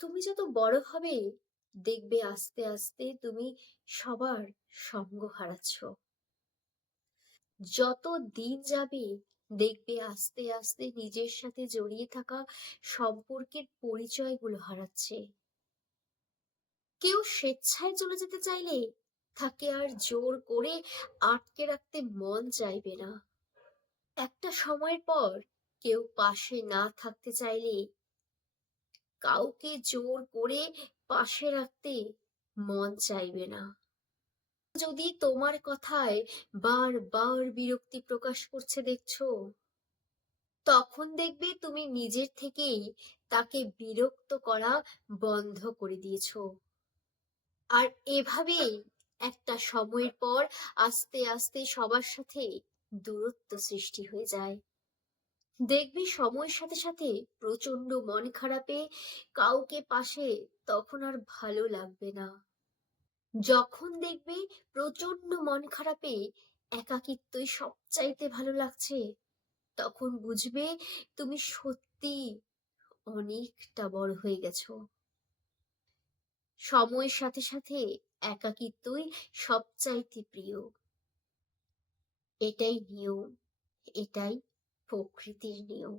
তুমি যত বড় হবে দেখবে আস্তে আস্তে তুমি সবার সঙ্গ হারাচ্ছ। যত দিন যাবে দেখবে আস্তে আস্তে নিজের সাথে জড়িয়ে থাকা সম্পর্কের পরিচয়গুলো হারাচ্ছে। কেউ স্বেচ্ছায় চলে যেতে চাইলে তাকে আর জোর করে আটকে রাখতে মন চাইবে না। একটা সময়ের পর কেউ পাশে না থাকতে চাইলে কাউকে জোর করে পাশে রাখতে মন চাইবে না। যদি তোমার কথায় বারবার বিরক্তি প্রকাশ করছে দেখছো, তখন দেখবে তুমি নিজের থেকেই তাকে বিরক্ত করা বন্ধ করে দিয়েছো। আর এভাবেই একটা সময়ের পর আস্তে আস্তে সবার সাথে দূরত্ব সৃষ্টি হয়ে যায়। দেখবি সময়ের সাথে সাথে প্রচন্ড মন খারাপে কাউকে পাশে তখন আর ভালো লাগবে না। যখন দেখবে প্রচন্ড মন খারাপে একাকিত্বই সবচাইতে ভালো লাগছে, তখন বুঝবে তুমি সত্যি অনেকটা বড় হয়ে গেছো। সময়ের সাথে সাথে একাকিত্বই সবচাইতে প্রিয়। এটাই নিয়ম, এটাই প্রকৃতির নিয়ম।